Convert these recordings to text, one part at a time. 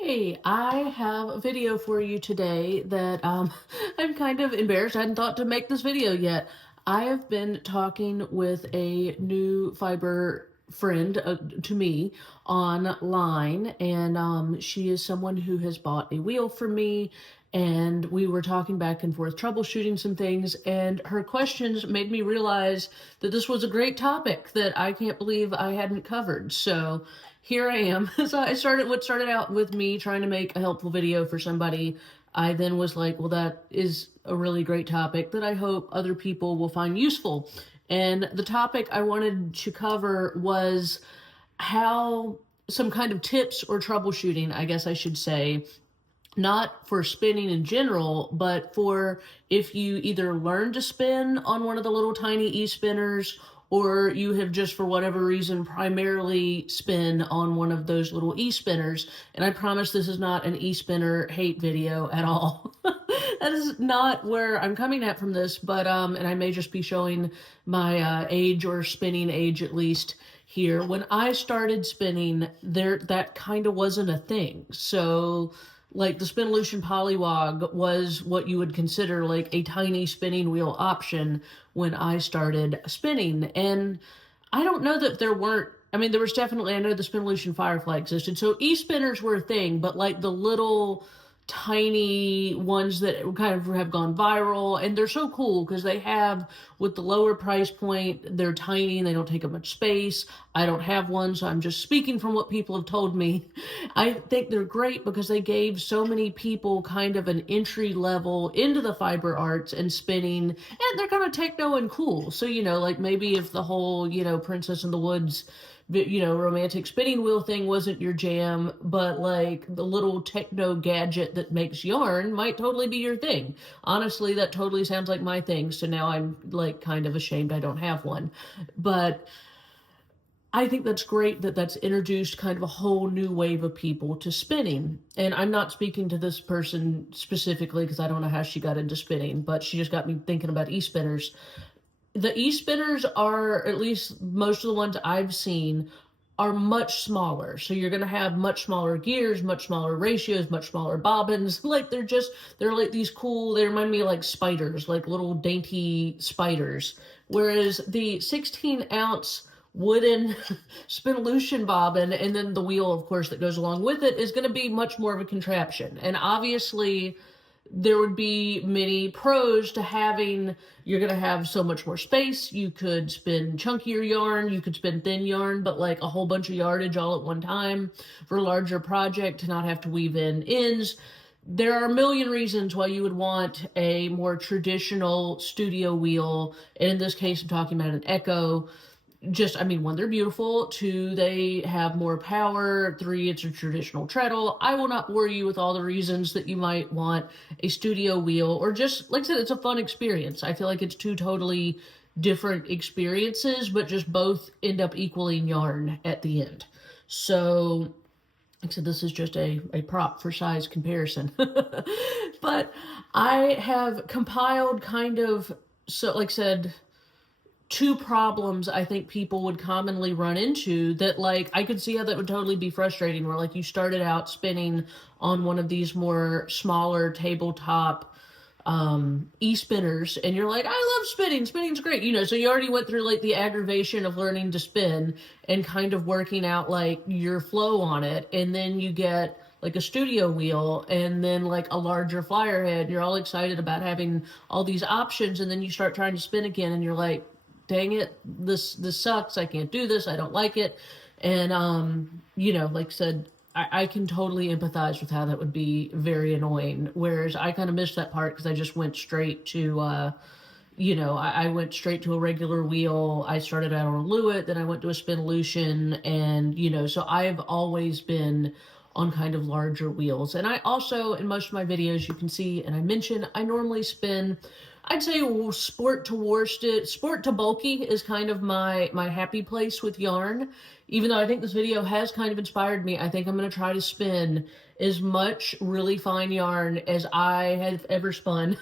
Hey, I have a video for you today that I'm kind of embarrassed. I hadn't thought to make this video yet. I have been talking with a new fiber friend to me online, and she is someone who has bought a wheel for me, and we were talking back and forth, troubleshooting some things, and her questions made me realize that this was a great topic that I can't believe I hadn't covered. So here I am. So what started out with me trying to make a helpful video for somebody. I then was like, well, that is a really great topic that I hope other people will find useful. And the topic I wanted to cover was how some kind of tips or troubleshooting, I guess I should say, not for spinning in general, but for if you either learn to spin on one of the little tiny e-spinners, or you have just for whatever reason primarily spin on one of those little e-spinners. And I promise this is not an e-spinner hate video at all. That is not where I'm coming at from this, but and I may just be showing my age, or spinning age at least here. When I started spinning, that kind of wasn't a thing. So like the Spinolution Polywog was what you would consider like a tiny spinning wheel option when I started spinning. And I don't know that there weren't, I mean, there was definitely, I know the Spinolution Firefly existed. So e-spinners were a thing, but like the little tiny ones that kind of have gone viral, and they're so cool because they have, with the lower price point, they're tiny and they don't take up much space. I don't have one, so I'm just speaking from what people have told me. I think they're great because they gave so many people kind of an entry level into the fiber arts and spinning, and they're kind of techno and cool. So, like maybe if the whole, Princess in the Woods, romantic spinning wheel thing wasn't your jam, but like the little techno gadget that makes yarn might totally be your thing. Honestly, that totally sounds like my thing. So now I'm like kind of ashamed I don't have one. But I think that's great that that's introduced kind of a whole new wave of people to spinning. And I'm not speaking to this person specifically because I don't know how she got into spinning, but she just got me thinking about e-spinners. The e-spinners are, at least most of the ones I've seen, are much smaller. So you're going to have much smaller gears, much smaller ratios, much smaller bobbins. Like they're like these cool, they remind me of like spiders, like little dainty spiders. Whereas the 16-ounce wooden Spinolution bobbin, and then the wheel, of course, that goes along with it, is going to be much more of a contraption. And obviously there would be many pros to having, you're going to have so much more space. You could spin chunkier yarn, you could spin thin yarn, but like a whole bunch of yardage all at one time for a larger project to not have to weave in ends. There are a million reasons why you would want a more traditional studio wheel. And in this case, I'm talking about an Echo. Just, I mean, one, they're beautiful. Two, they have more power. Three, it's a traditional treadle. I will not bore you with all the reasons that you might want a studio wheel, or just, like I said, it's a fun experience. I feel like it's two totally different experiences, but just both end up equaling yarn at the end. So, like I said, this is just a prop for size comparison. But I have compiled kind of, so like I said, two problems I think people would commonly run into that, like, I could see how that would totally be frustrating, where like you started out spinning on one of these more smaller tabletop e-spinners, and you're like, I love spinning, spinning's great, so you already went through like the aggravation of learning to spin and kind of working out like your flow on it, and then you get like a studio wheel and then like a larger flyer head, and you're all excited about having all these options, and then you start trying to spin again and you're like, dang it, this sucks, I can't do this, I don't like it. And like I said, I can totally empathize with how that would be very annoying, whereas I kind of missed that part because I just went straight to I went straight to a regular wheel. I started out on a Lewitt, then I went to a Spinolution, and so I've always been on kind of larger wheels. And I also, in most of my videos, you can see, and I mentioned, I normally spin, I'd say sport to worsted, sport to bulky is kind of my happy place with yarn. Even though I think this video has kind of inspired me, I think I'm going to try to spin as much really fine yarn as I have ever spun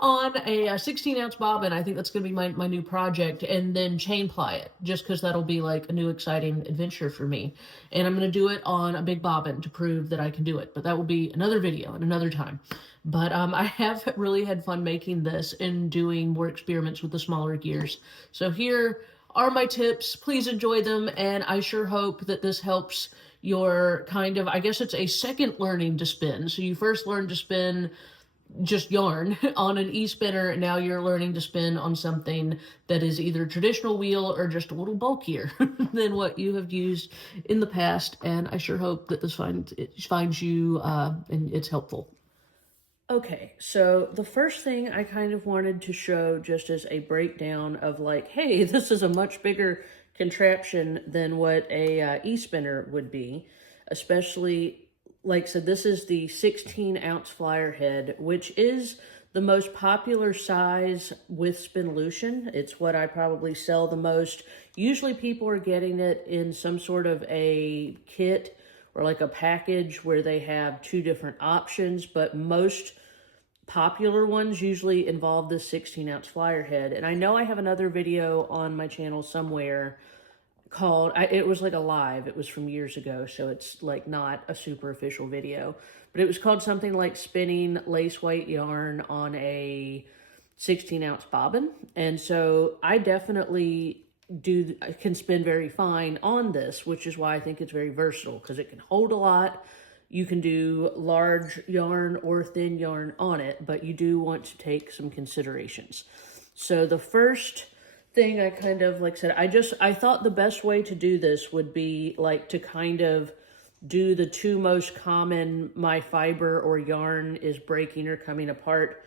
on a 16-ounce bobbin. I think that's going to be my new project, and then chain ply it, just because that'll be like a new exciting adventure for me. And I'm going to do it on a big bobbin to prove that I can do it, but that will be another video and another time. But I have really had fun making this and doing more experiments with the smaller gears. So here are my tips. Please enjoy them, and I sure hope that this helps your kind of, I guess it's a second learning to spin. So you first learned to spin just yarn on an e-spinner, and now you're learning to spin on something that is either traditional wheel or just a little bulkier than what you have used in the past. And I sure hope that this finds you and it's helpful. Okay, so the first thing I kind of wanted to show just as a breakdown of like, hey, this is a much bigger contraption than what a e-spinner would be, especially, like I said, this is the 16-ounce flyer head, which is the most popular size with Spinolution. It's what I probably sell the most. Usually people are getting it in some sort of a kit or like a package where they have two different options, but most popular ones usually involve this 16-ounce flyer head. And I know I have another video on my channel somewhere called, it was like a live, it was from years ago, so it's like not a super official video, but it was called something like spinning lace weight yarn on a 16-ounce bobbin. And so I definitely can spin very fine on this, which is why I think it's very versatile, because it can hold a lot. You can do large yarn or thin yarn on it, but you do want to take some considerations. So the first thing I kind of, like I said, I thought the best way to do this would be like to kind of do the two most common my fiber or yarn is breaking or coming apart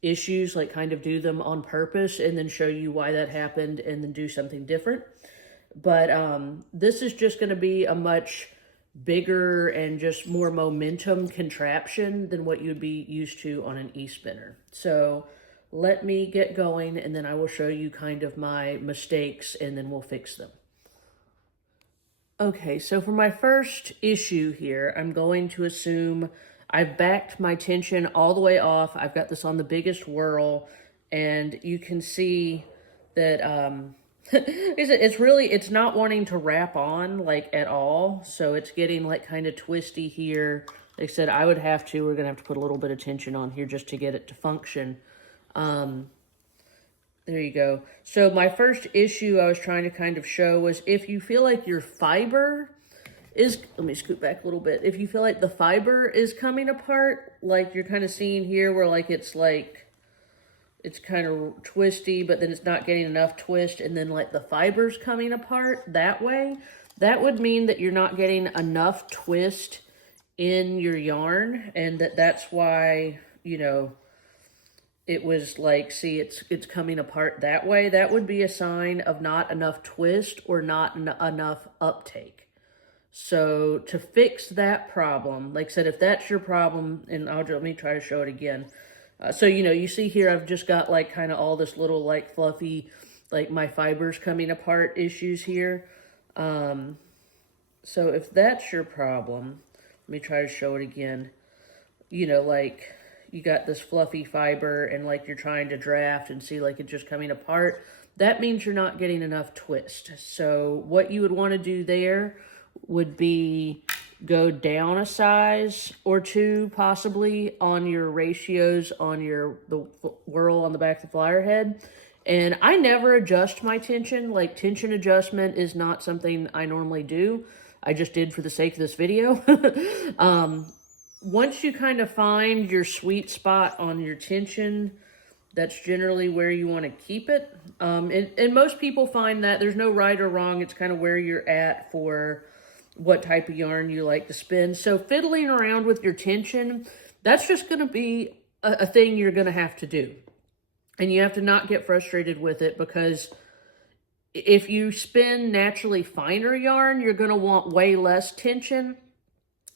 issues, like kind of do them on purpose and then show you why that happened and then do something different. But this is just going to be a much bigger and just more momentum contraption than what you'd be used to on an e-spinner. So let me get going, and then I will show you kind of my mistakes, and then we'll fix them. Okay, so for my first issue here, I'm going to assume I've backed my tension all the way off. I've got this on the biggest whirl, and you can see that it's not wanting to wrap on like at all. So it's getting like kind of twisty here. Like I said, we're gonna have to put a little bit of tension on here just to get it to function. There you go. So my first issue I was trying to kind of show was if you feel like your fiber is, let me scoot back a little bit. If you feel like the fiber is coming apart, like you're kind of seeing here where it's kind of twisty, but then it's not getting enough twist, and then like the fiber's coming apart that way, that would mean that you're not getting enough twist in your yarn, and that's why, you know, it was like, see, it's coming apart that way. That would be a sign of not enough twist or not enough uptake. So to fix that problem, like I said, if that's your problem, and let me try to show it again. So, you know, you see here, I've just got like kind of all this little like fluffy, like my fibers coming apart issues here. So if that's your problem, let me try to show it again. You know, like you got this fluffy fiber and like you're trying to draft and see like it just coming apart. That means you're not getting enough twist. So what you would want to do there would be go down a size or two possibly on your ratios on the whirl on the back of the flyer head. And I never adjust my tension. Like tension adjustment is not something I normally do. I just did for the sake of this video. Once you kind of find your sweet spot on your tension, that's generally where you want to keep it. And most people find that there's no right or wrong. It's kind of where you're at for what type of yarn you like to spin. So fiddling around with your tension, that's just going to be a thing you're going to have to do. And you have to not get frustrated with it, because if you spin naturally finer yarn, you're going to want way less tension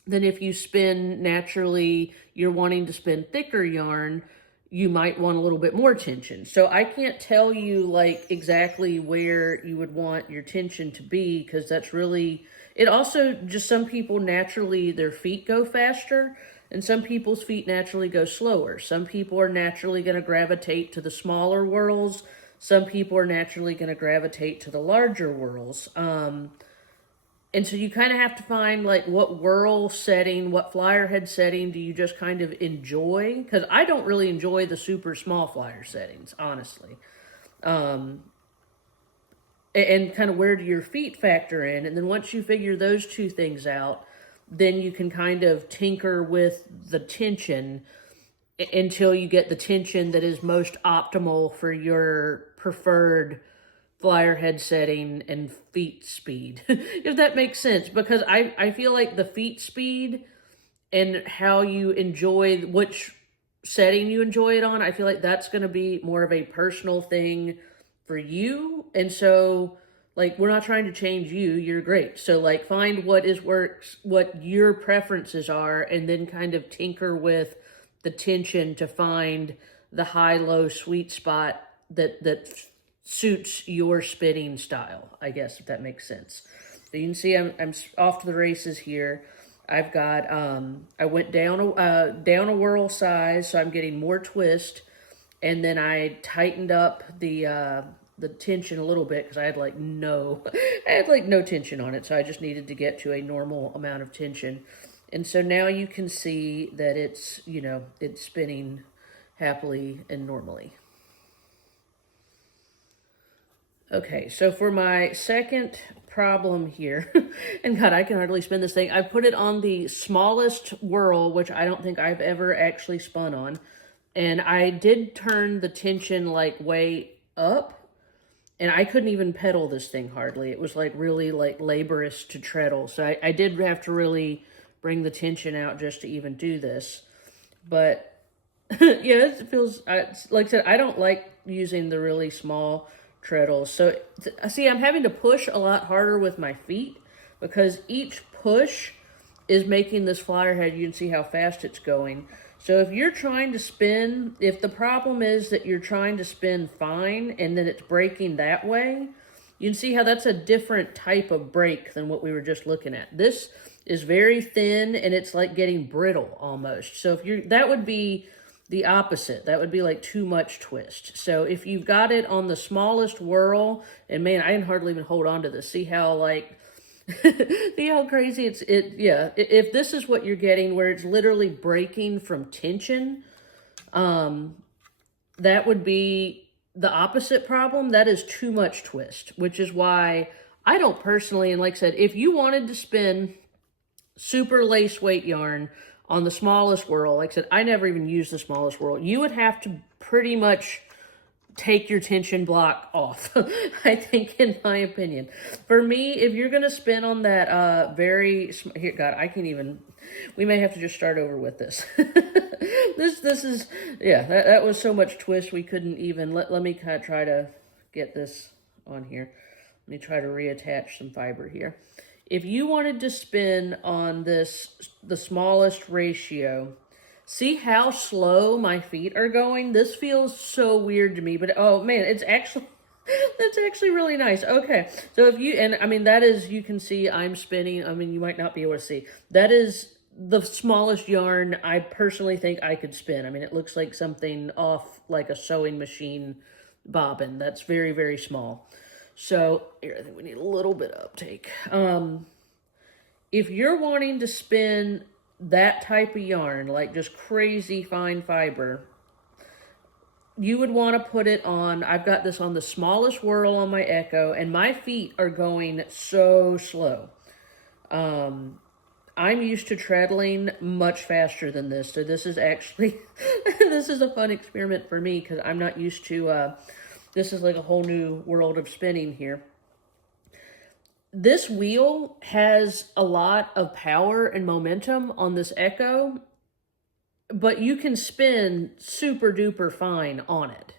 than if you spin naturally, you're wanting to spin thicker yarn, you might want a little bit more tension. So I can't tell you like exactly where you would want your tension to be, because that's really, it also just, some people naturally, their feet go faster. And some people's feet naturally go slower. Some people are naturally going to gravitate to the smaller whirls. Some people are naturally going to gravitate to the larger whirls. And so you kind of have to find like what whirl setting, what flyer head setting do you just kind of enjoy? Because I don't really enjoy the super small flyer settings, honestly. And kind of where do your feet factor in? And then once you figure those two things out, then you can kind of tinker with the tension until you get the tension that is most optimal for your preferred flyer head setting and feet speed, if that makes sense. Because I feel like the feet speed and how you enjoy, which setting you enjoy it on, I feel like that's going to be more of a personal thing for you. And so, like, we're not trying to change you. You're great. So, like, find what works, what your preferences are, and then kind of tinker with the tension to find the high-low sweet spot that suits your spinning style, I guess, if that makes sense. So you can see I'm off to the races here. I've got, I went down a whirl size, so I'm getting more twist. And then I tightened up the tension a little bit because I had like no tension on it. So I just needed to get to a normal amount of tension. And so now you can see that it's, it's spinning happily and normally. Okay, so for my second problem here, and God, I can hardly spin this thing. I put it on the smallest whirl, which I don't think I've ever actually spun on. And I did turn the tension like way up, and I couldn't even pedal this thing hardly. It was like really like laborious to treadle. So I did have to really bring the tension out just to even do this. But yeah, it feels, like I said, I don't like using the really small treadles. So see, I'm having to push a lot harder with my feet because each push is making this flyer head. You can see how fast it's going. So if you're trying to spin, if the problem is that you're trying to spin fine and then it's breaking that way, you can see how that's a different type of break than what we were just looking at. This is very thin and it's like getting brittle almost. So if that would be the opposite. That would be like too much twist. So if you've got it on the smallest whirl, and man, I can hardly even hold on to this. See how like, see how crazy yeah. If this is what you're getting where it's literally breaking from tension, that would be the opposite problem. That is too much twist, which is why I don't personally, and like I said, if you wanted to spin super lace weight yarn on the smallest whirl, like I said, I never even used the smallest whirl. You would have to pretty much take your tension block off, I think, in my opinion. For me, if you're going to spin on that here, God, I can't even, we may have to just start over with this. This is, yeah, that was so much twist we couldn't even, let me kind of try to get this on here. Let me try to reattach some fiber here. If you wanted to spin on the smallest ratio, see how slow my feet are going? This feels so weird to me, but oh man, it's actually really nice. Okay, so if you, and I mean, that is, you can see I'm spinning. I mean, you might not be able to see. That is the smallest yarn I personally think I could spin. I mean, it looks like something off like a sewing machine bobbin. That's very, very small. So here, I think we need a little bit of uptake. If you're wanting to spin that type of yarn, like just crazy fine fiber, you would want to put it on, I've got this on the smallest whirl on my Echo, and my feet are going so slow. I'm used to treadling much faster than this, so this is actually, this is a fun experiment for me because I'm not used to, this is like a whole new world of spinning here. This wheel has a lot of power and momentum on this Echo, but you can spin super duper fine on it.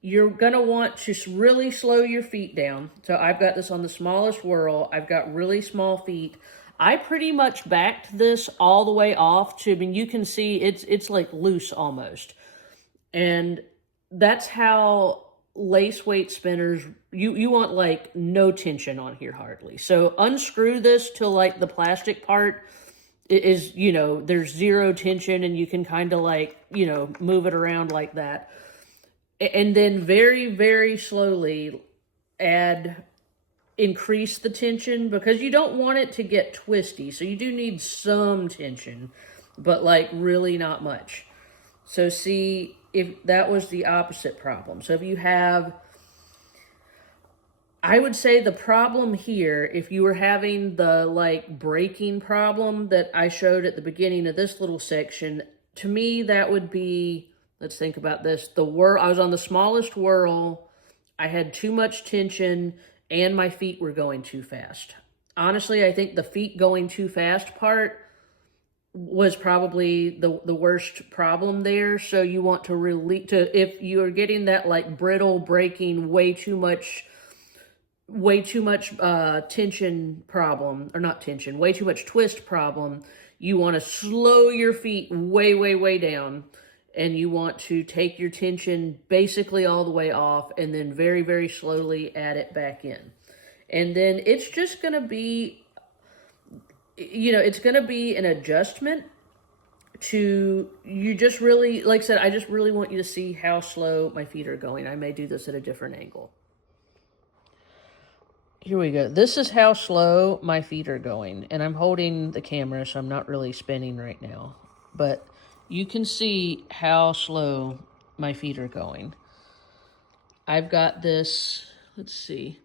You're going to want to really slow your feet down. So I've got this on the smallest whirl. I've got really small feet. I pretty much backed this all the way off to, I mean, you can see it's like loose almost. And that's how lace weight spinners, you want like no tension on here hardly. So unscrew this till like the plastic part is, you know, there's zero tension and you can kind of like, you know, move it around like that. And then very, very slowly increase the tension, because you don't want it to get twisty. So you do need some tension, but like really not much. So see if that was the opposite problem. So if you have, I would say the problem here, if you were having the like breaking problem that I showed at the beginning of this little section, to me that would be, let's think about this. I was on the smallest whirl, I had too much tension, and my feet were going too fast. Honestly, I think the feet going too fast part was probably the worst problem there. So you want to if you're getting that like brittle breaking, way too much tension problem, or not tension, way too much twist problem, you want to slow your feet way, way, way down. And you want to take your tension basically all the way off and then very, very slowly add it back in. And then it's just going to be, you know, it's going to be an adjustment to, you just really, like I said, I just really want you to see how slow my feet are going. I may do this at a different angle. Here we go. This is how slow my feet are going. And I'm holding the camera, so I'm not really spinning right now. But you can see how slow my feet are going. I've got this, let's see.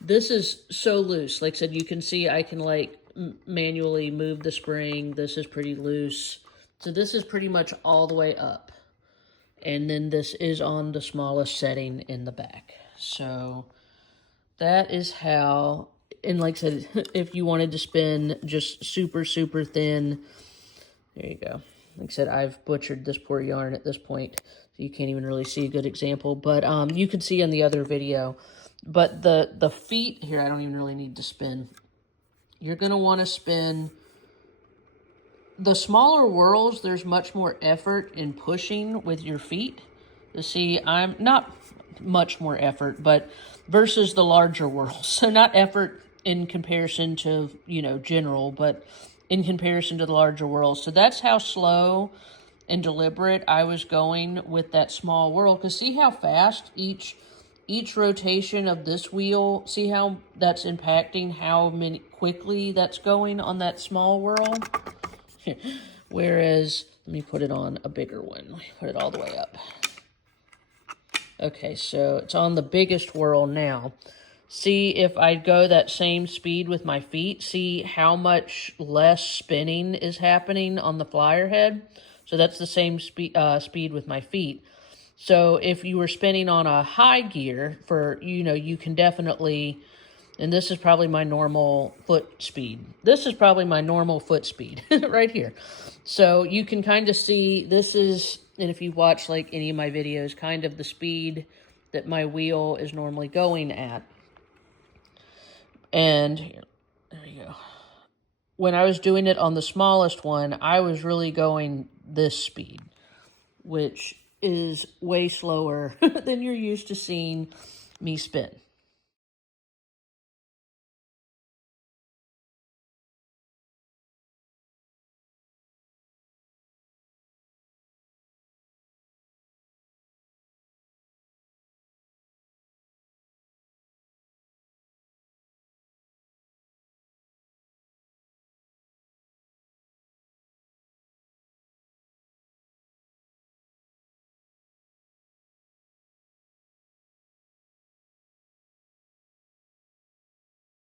This is so loose. Like I said, you can see I can like manually move the spring. This is pretty loose. So this is pretty much all the way up. And then this is on the smallest setting in the back. So that is how, and like I said, if you wanted to spin just super, super thin, there you go. Like I said, I've butchered this poor yarn at this point, so you can't even really see a good example. But you can see in the other video. But the feet, here, I don't even really need to spin. You're going to want to spin the smaller whirls. There's much more effort in pushing with your feet. You see, I'm not much more effort, but versus the larger whirls. So not effort in comparison to, you know, general, but in comparison to the larger whirls. So that's how slow and deliberate I was going with that small whirl. Because see how fast each rotation of this wheel, see how that's impacting how quickly that's going on that small whirl? Whereas, let me put it on a bigger one. Put it all the way up. Okay, so it's on the biggest whirl now. See if I go that same speed with my feet, see how much less spinning is happening on the flyer head. So that's the same speed with my feet. So if you were spinning on a high gear, for, you know, you can definitely, and this is probably my normal foot speed. This is probably my normal foot speed right here. So you can kind of see, this is, and if you watch like any of my videos, kind of the speed that my wheel is normally going at. And here, there you go. When I was doing it on the smallest one, I was really going this speed, which is way slower than you're used to seeing me spin.